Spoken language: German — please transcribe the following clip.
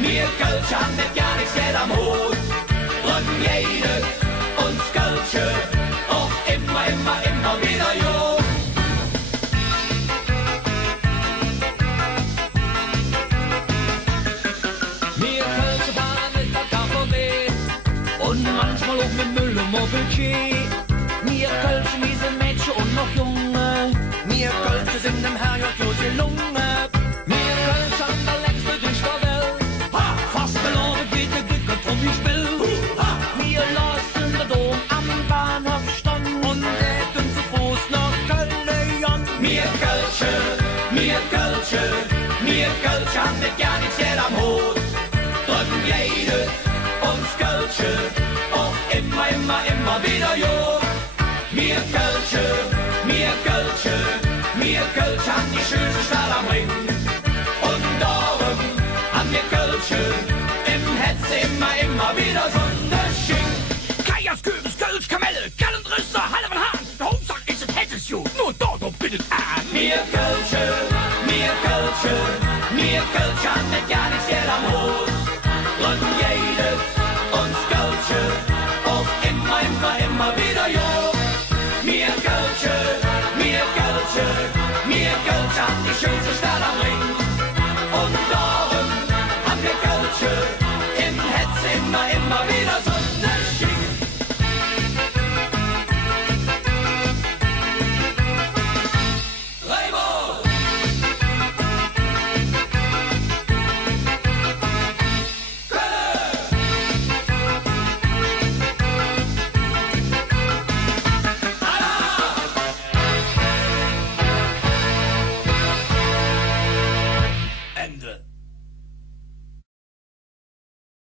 Wir Kölscher haben mit gar nichts mehr am Hut. Drücken jedes uns Kölsche auch immer wieder Jod. Wir Kölsche fahren mit der KVB und manchmal auch mit Müll und Mobilität. Wir Kölsche, wir sind Mädchen und noch Junge. Wir Kölsche sind im Herrgott große Lunge. Wir Kölsche haben der letzte durch der Welt. Fast verloren geht der Glück und drum ich will. Wir lassen den Dom am Bahnhof stehen und hätten zu Fuß nach Köln. Wir Kölsche, wir Kölsche, wir Kölsche haben mit gar nichts mehr am Hut. Drücken jedes uns Kölsche auch immer wieder Jod. Wir Kölsche, wir Kölsche, wir Kölsche haben die schönste Stadt am Ring. Und darum haben wir Kölsche im Hetze immer wieder Sondersching. Kajers, Kübis, Kölsch, Kamelle, Gallendrüsse, Halle von Hahn. Der Hauptsache ist es Hetzes Jud, nur dort bittet an. Wir Kölsche, wir Kölsche, wir Kölsche haben mit gar nichts mehr am Hut.